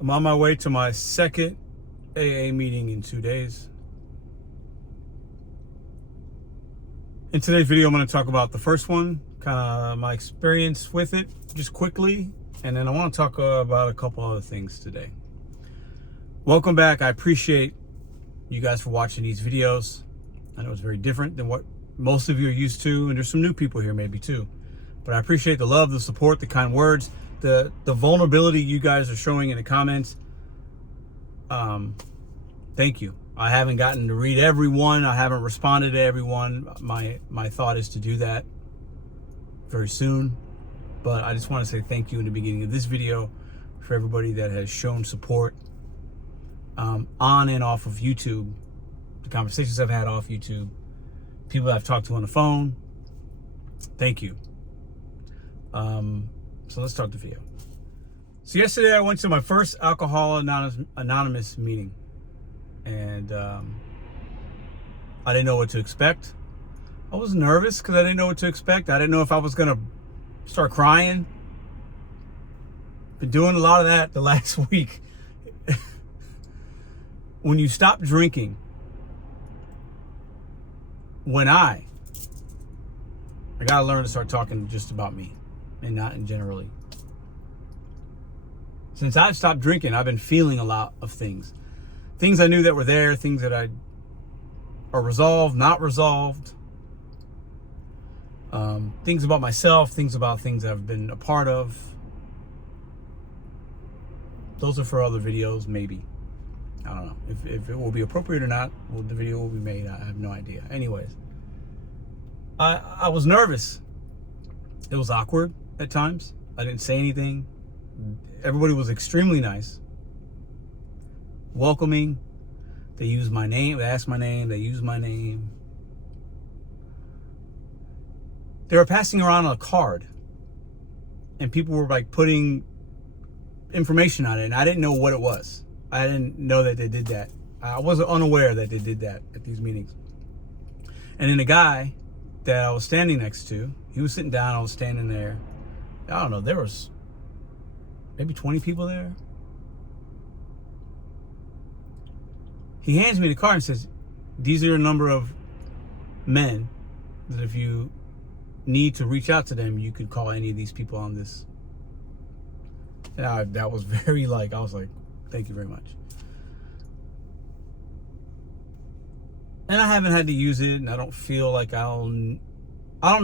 I'm on my way to my second AA meeting in 2 days. In today's video, I'm going to talk about the first one, kind of my experience with it, just quickly, and then I want to talk about a couple other things today. Welcome back. I appreciate you guys for watching these videos. I know it's very different than what most of you are used to, and there's some new people here maybe too. But I appreciate the love, the support, the kind words, the vulnerability you guys are showing in the comments. Thank you. I haven't gotten to read everyone. I haven't responded to everyone. My thought is to do that very soon. But I just want to say thank you in the beginning of this video for everybody that has shown support on and off of YouTube, the conversations I've had off YouTube, people I've talked to on the phone. Thank you. So let's start the video. So yesterday I went to my first Alcohol Anonymous meeting, and I didn't know what to expect. I was nervous because I didn't know what to expect. I didn't know if I was gonna start crying. Been doing a lot of that the last week. When you stop drinking, I gotta learn to start talking just about me and not in generally. Since I've stopped drinking, I've been feeling a lot of things. Things I knew that were there, things that are resolved, not resolved. Things about myself, things about things I've been a part of. Those are for other videos, maybe. I don't know. If it will be appropriate or not, the video will be made. I have no idea. Anyways, I was nervous. It was awkward at times. I didn't say anything. Everybody was extremely nice, welcoming. They used my name. They asked my name. They used my name. They were passing around a card, and people were like putting information on it, and I didn't know what it was. I didn't know that they did that. I was unaware that they did that at these meetings. And then the guy that I was standing next to, he was sitting down, I was standing there. I don't know, there was maybe 20 people there. He hands me the card and says, these are a number of men that if you need to reach out to them, you could call any of these people on this. And that was very I was like, thank you very much. And I haven't had to use it, and I don't feel like I don't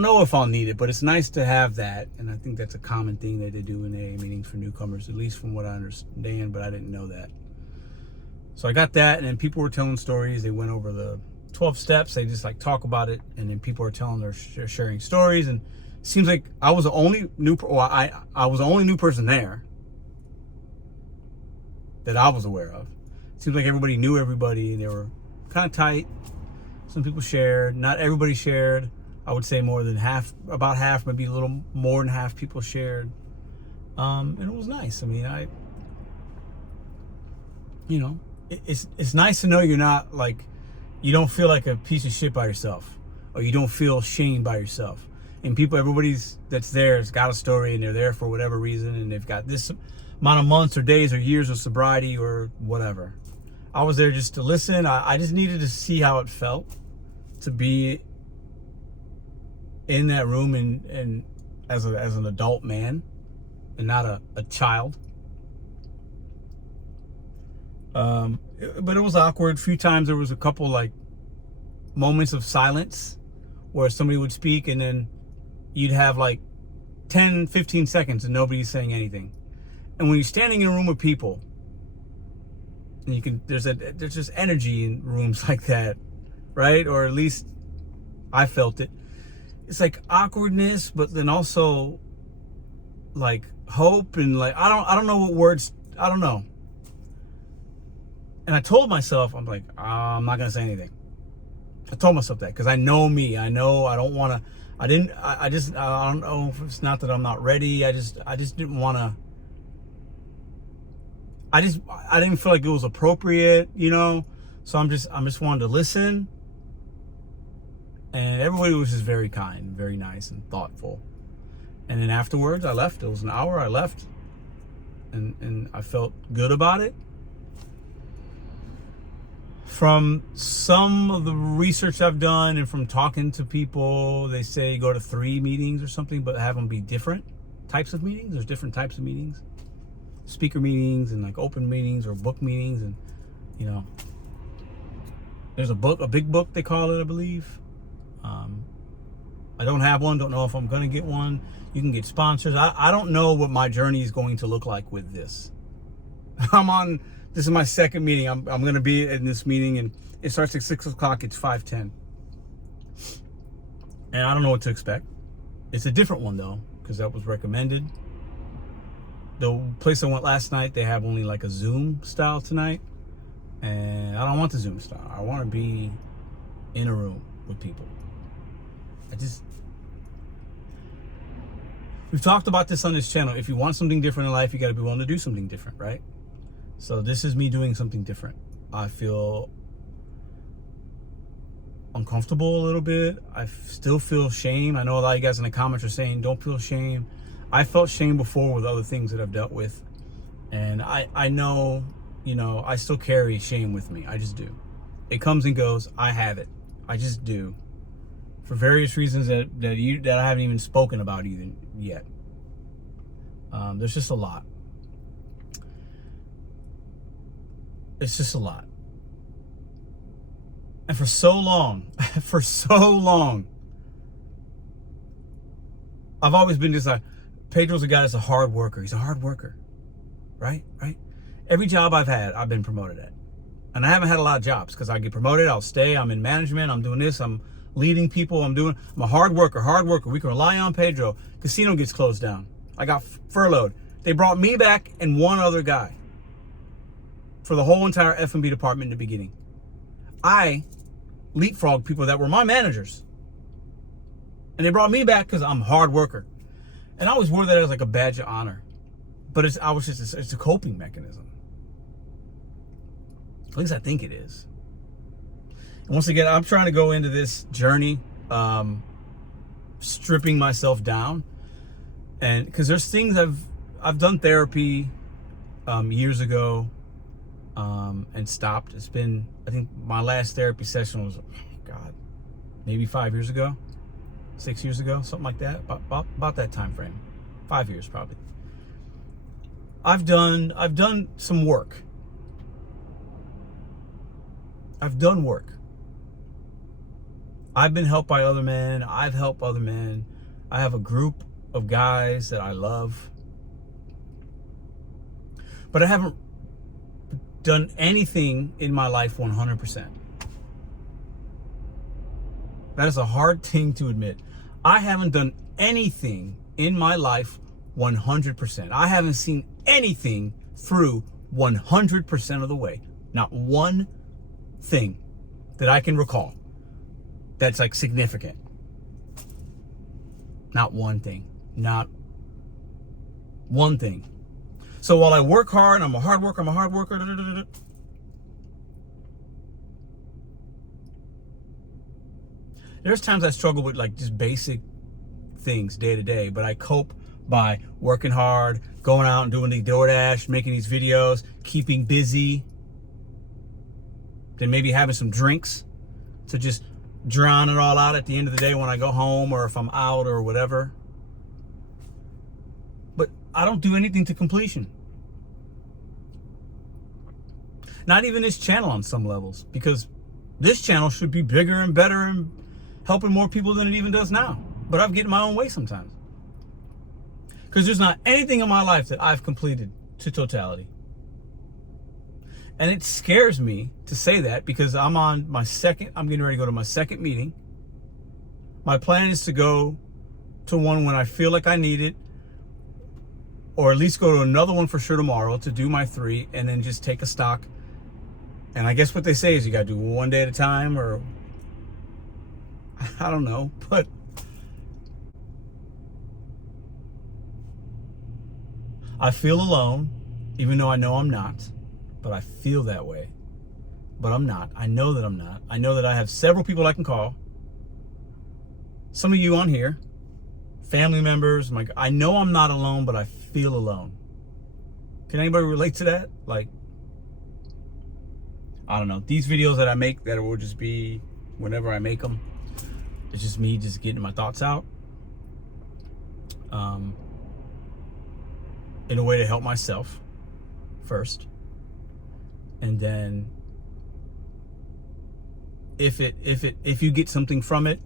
know if I'll need it, but it's nice to have that. And I think that's a common thing that they do in AA meetings for newcomers, at least from what I understand, but I didn't know that. So I got that, and then people were telling stories. They went over the 12 steps. They just talk about it, and then people are telling they're sharing stories. And it seems like I was the only I was the only new person there that I was aware of. It seems like everybody knew everybody, and they were kind of tight. Some people shared. Not everybody shared. I would say more than half, about half, maybe a little more than half people shared. And it was nice. I mean, it's nice to know you're not you don't feel like a piece of shit by yourself, or you don't feel shamed by yourself. And everybody's that's there has got a story, and they're there for whatever reason, and they've got this amount of months or days or years of sobriety or whatever. I was there just to listen. I just needed to see how it felt to be in that room and as an adult man and not a child. But it was awkward. A few times there was a couple moments of silence where somebody would speak, and then you'd have 10, 15 seconds and nobody's saying anything. And when you're standing in a room with people, and there's just energy in rooms like that, right? Or at least I felt it. It's awkwardness, but then also hope, and I don't know what words, I don't know. And I told myself, I'm I'm not gonna say anything. I told myself that because I know me. I know I don't want to. I don't know if it's not that I'm not ready. I just didn't want to. I didn't feel like it was appropriate, So I'm just wanted to listen. And everybody was just very kind, very nice and thoughtful. And then afterwards I left. It was an hour, I left. and I felt good about it. From some of the research I've done and from talking to people, they say go to 3 meetings or something, but have them be different types of meetings. There's different types of meetings, speaker meetings and like open meetings or book meetings. And, you know, there's a big book they call it, I believe. I don't have one, don't know if I'm going to get one. You can get sponsors. I don't know what my journey is going to look like with this. This is my second meeting. I'm going to be in this meeting, and it starts at 6 o'clock. It's 5:10. And I don't know what to expect. It's a different one, though, because that was recommended. The place I went last night, they have only like a Zoom style tonight. And I don't want the Zoom style. I want to be in a room with people. We've talked about this on this channel. If you want something different in life, you got to be willing to do something different, right? So this is me doing something different. I feel uncomfortable a little bit. I still feel shame. I know a lot of you guys in the comments are saying, don't feel shame. I felt shame before with other things that I've dealt with. And I know, you know, I still carry shame with me. I just do. It comes and goes. I have it. I just do. For various reasons that I haven't even spoken about even yet. There's just a lot. It's just a lot. And for so long, I've always been just like, Pedro's a guy that's a hard worker. He's a hard worker, right? Every job I've had, I've been promoted at. And I haven't had a lot of jobs because I get promoted, I'll stay, I'm in management, I'm doing this, I'm leading people, I'm a hard worker. We can rely on Pedro. Casino gets closed down. I got furloughed. They brought me back and one other guy for the whole entire F&B department in the beginning. I leapfrogged people that were my managers. And they brought me back because I'm a hard worker. And I always wore that as like a badge of honor. But it's a coping mechanism. At least I think it is. And once again, I'm trying to go into this journey, stripping myself down. And because there's things I've done therapy years ago and stopped. It's been, I think my last therapy session was, maybe 5 years ago, 6 years ago, something like that, about that time frame. 5 years probably. I've done some work. I've done work. I've been helped by other men. I've helped other men. I have a group of guys that I love. But I haven't done anything in my life 100%. That is a hard thing to admit. I haven't done anything in my life 100%. I haven't seen anything through 100% of the way. Not one thing that I can recall that's like significant. Not one thing. Not one thing. So while I work hard, I'm a hard worker, there's times I struggle with like just basic things day to day, but I cope by working hard, going out and doing the DoorDash, making these videos, keeping busy, then maybe having some drinks to just drown it all out at the end of the day when I go home or if I'm out or whatever. But I don't do anything to completion. Not even this channel on some levels, because this channel should be bigger and better and helping more people than it even does now. But I've get in my own way sometimes. Because there's not anything in my life that I've completed to totality. And it scares me to say that because I'm getting ready to go to my second meeting. My plan is to go to one when I feel like I need it, or at least go to another one for sure tomorrow to do my 3 and then just take a stock. And I guess what they say is you got to do one day at a time, or I don't know, but I feel alone, even though I know I'm not. But I feel that way. But I'm not. I know that I'm not. I know that I have several people I can call. Some of you on here, family members. I know I'm not alone, but I feel alone. Can anybody relate to that? Like, I don't know. These videos that I make that will just be whenever I make them, it's just me just getting my thoughts out. In a way to help myself first. And then if you get something from it,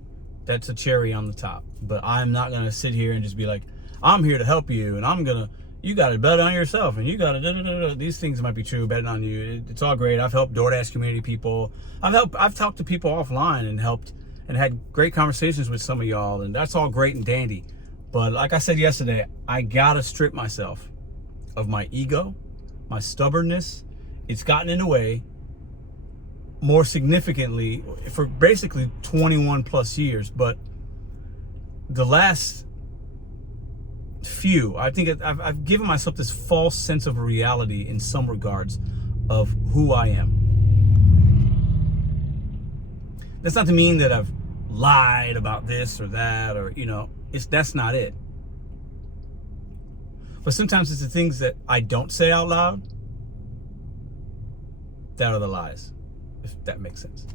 that's a cherry on the top. But I'm not gonna sit here and just be like, I'm here to help you, and you gotta bet on yourself, and you gotta these things might be true, betting on you. It's all great. I've helped DoorDash community people. I've talked to people offline and helped and had great conversations with some of y'all, and that's all great and dandy. But like I said yesterday, I gotta strip myself of my ego, my stubbornness. It's gotten in the way more significantly for basically 21 plus years. But the last few, I think I've given myself this false sense of reality in some regards of who I am. That's not to mean that I've lied about this or that, or, that's not it. But sometimes it's the things that I don't say out loud that are the lies, if that makes sense.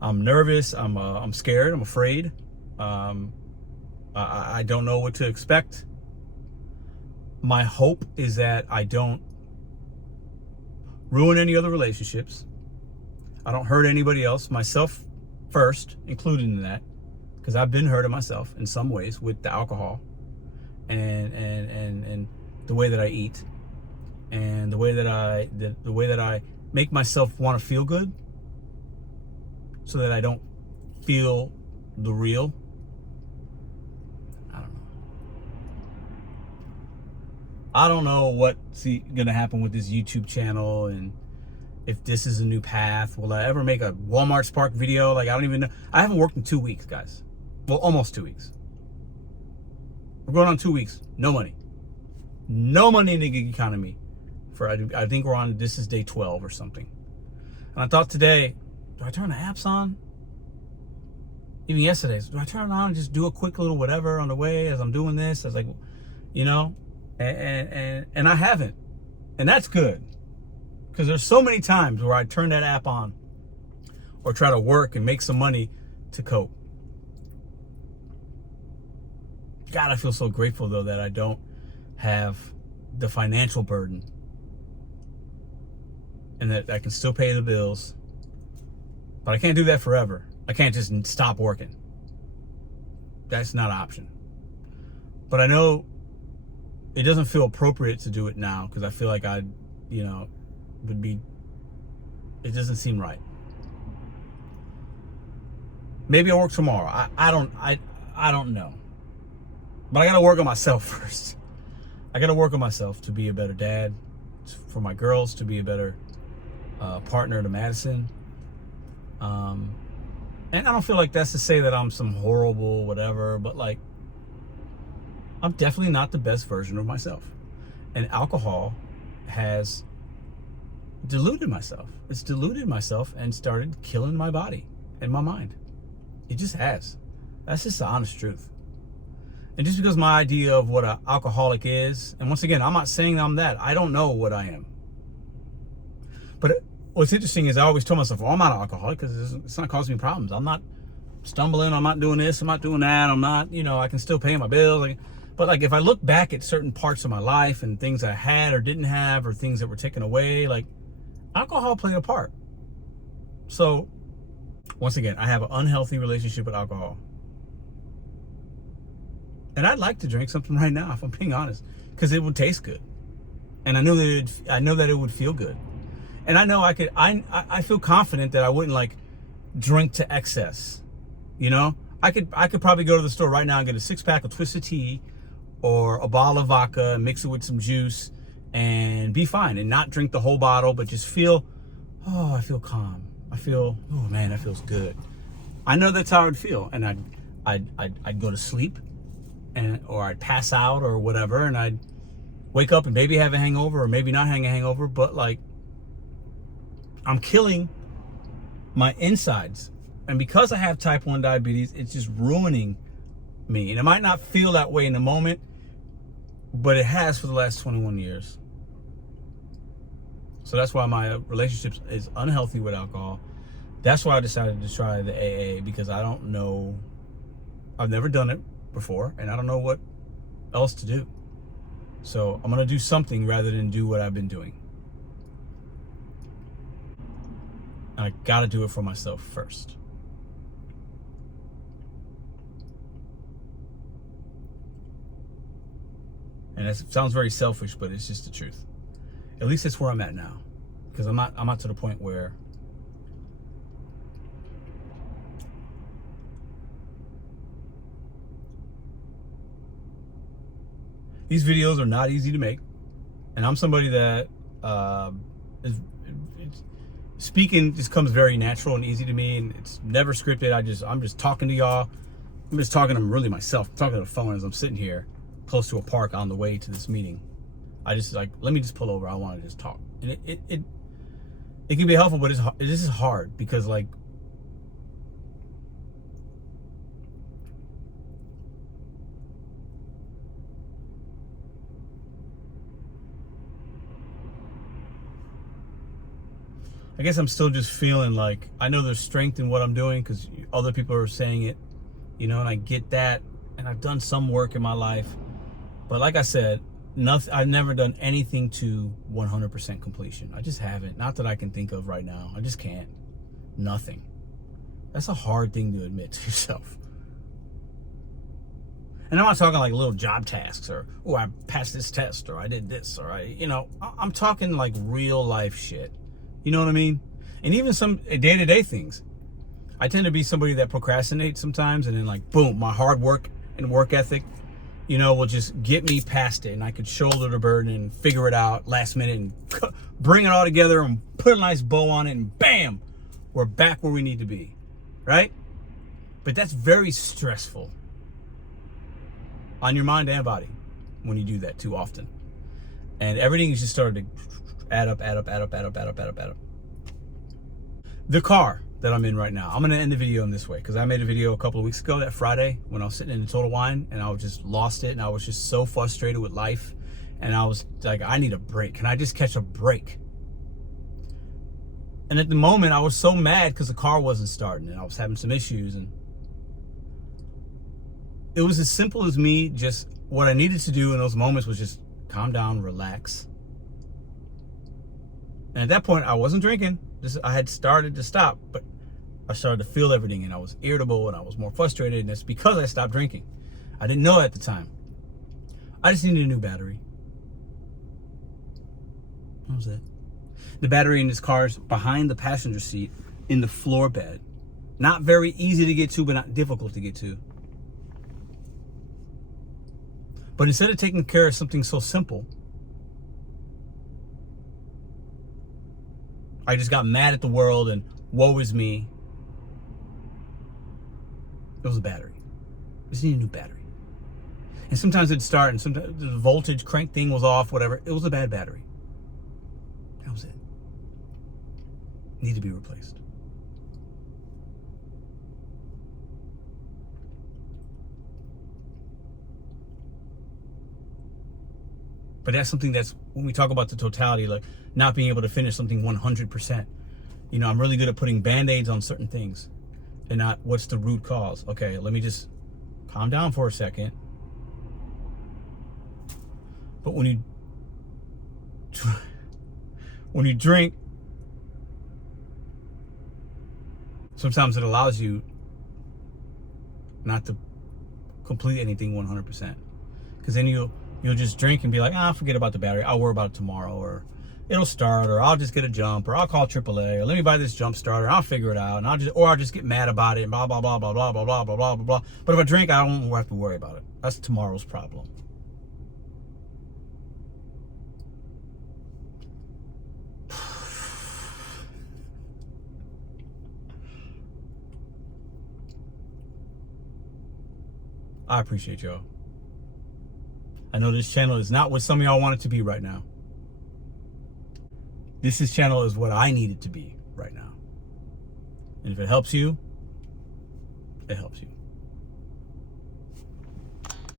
I'm nervous. I'm scared. I'm afraid. I don't know what to expect. My hope is that I don't ruin any other relationships. I don't hurt anybody else, myself first, included in that, because I've been hurting myself in some ways with the alcohol and the way that I eat and the way that I make myself want to feel good so that I don't feel the real. I don't know what's going to happen with this YouTube channel, and if this is a new path. Will I ever make a Walmart Spark video? Like, I don't even know. I haven't worked in 2 weeks, guys. Well, almost 2 weeks. We're going on 2 weeks. No money. No money in the gig economy. I think we're on, this is day 12 or something. And I thought today, do I turn the apps on? Even yesterday, do I turn it on and just do a quick little whatever on the way as I'm doing this? I was like, and I haven't. And that's good. Because there's so many times where I turn that app on or try to work and make some money to cope. God, I feel so grateful, though, that I don't have the financial burden and that I can still pay the bills. But I can't do that forever. I can't just stop working. That's not an option. But I know it doesn't feel appropriate to do it now because I feel like it doesn't seem right. Maybe I'll work tomorrow. I don't know. But I got to work on myself first. I got to work on myself to be a better dad for my girls, to be a better partner to Madison. And I don't feel like that's to say that I'm some horrible whatever, but like, I'm definitely not the best version of myself. And alcohol has diluted myself. It's diluted myself and started killing my body and my mind. It just has. That's just the honest truth. And just because my idea of what an alcoholic is, and once again, I'm not saying I'm that. I don't know what I am. But what's interesting is I always tell myself, I'm not an alcoholic because it's not causing me problems. I'm not stumbling. I'm not doing this. I'm not doing that. I'm not, I can still pay my bills. But like, if I look back at certain parts of my life and things I had or didn't have or things that were taken away, like, alcohol played a part. So once again, I have an unhealthy relationship with alcohol. And I'd like to drink something right now, if I'm being honest, because it would taste good. And I know that it would feel good. And I know I feel confident that I wouldn't like drink to excess. I could probably go to the store right now and get a 6-pack of Twisted Tea or a bottle of vodka, mix it with some juice and be fine and not drink the whole bottle, but just feel, I feel calm. I feel, oh man, that feels good. I know that's how I'd feel. And I'd go to sleep or I'd pass out or whatever. And I'd wake up and maybe have a hangover or maybe not have a hangover, but like, I'm killing my insides. And because I have type 1 diabetes, it's just ruining me. And it might not feel that way in the moment, but it has for the last 21 years. So that's why my relationship is unhealthy with alcohol. That's why I decided to try the AA, because I don't know, I've never done it before, and I don't know what else to do. So I'm gonna do something rather than do what I've been doing. And I gotta do it for myself first. And it sounds very selfish, but it's just the truth. At least that's where I'm at now. Because I'm not to the point where these videos are not easy to make. And I'm somebody that speaking just comes very natural and easy to me, and it's never scripted. I'm just talking to y'all. I'm just talking to really myself. I'm talking to the phone as I'm sitting here close to a park on the way to this meeting. I just like, let me just pull over. I want to just talk. And it can be helpful, but this is hard because like I guess I'm still just feeling like I know there's strength in what I'm doing because other people are saying it, and I get that, and I've done some work in my life, but like I said, I've never done anything to 100% completion. I just haven't. Not that I can think of right now. I just can't. Nothing. That's a hard thing to admit to yourself. And I'm not talking like little job tasks or, oh, I passed this test or I did this or I'm talking like real life shit. You know what I mean? And even some day-to-day things. I tend to be somebody that procrastinates sometimes, and then like, boom, my hard work and work ethic, will just get me past it, and I could shoulder the burden and figure it out last minute and bring it all together and put a nice bow on it, and bam, we're back where we need to be, right? But that's very stressful on your mind and body when you do that too often. And everything is just starting to add up. The car that I'm in right now, I'm gonna end the video in this way because I made a video a couple of weeks ago, that Friday, when I was sitting in the Total Wine and I was just lost it, and I was just so frustrated with life, and I was like, I need a break. Can I just catch a break? And at the moment, I was so mad because the car wasn't starting and I was having some issues, and it was as simple as me, just what I needed to do in those moments was just calm down, relax. And at that point, I wasn't drinking. I had started to stop, but I started to feel everything, and I was irritable, and I was more frustrated, and it's because I stopped drinking. I didn't know at the time. I just needed a new battery. What was that? The battery in this car is behind the passenger seat in the floor bed. Not very easy to get to, but not difficult to get to. But instead of taking care of something so simple, I just got mad at the world and woe is me. It was a battery. I just need a new battery. And sometimes it'd start, and sometimes the voltage crank thing was off, whatever. It was a bad battery. That was it. Need to be replaced. But that's something that's, when we talk about the totality, like not being able to finish something 100%. I'm really good at putting Band-Aids on certain things and not what's the root cause. Okay, let me just calm down for a second. But when you drink, sometimes it allows you not to complete anything 100%. Because then you'll just drink and be like, forget about the battery. I'll worry about it tomorrow, or it'll start, or I'll just get a jump, or I'll call AAA, or let me buy this jump starter. I'll figure it out, and I'll just get mad about it, and blah blah blah blah blah blah blah blah blah blah. But if I drink, I don't have to worry about it. That's tomorrow's problem. I appreciate y'all. I know this channel is not what some of y'all want it to be right now. This channel is what I need it to be right now. And if it helps you, it helps you.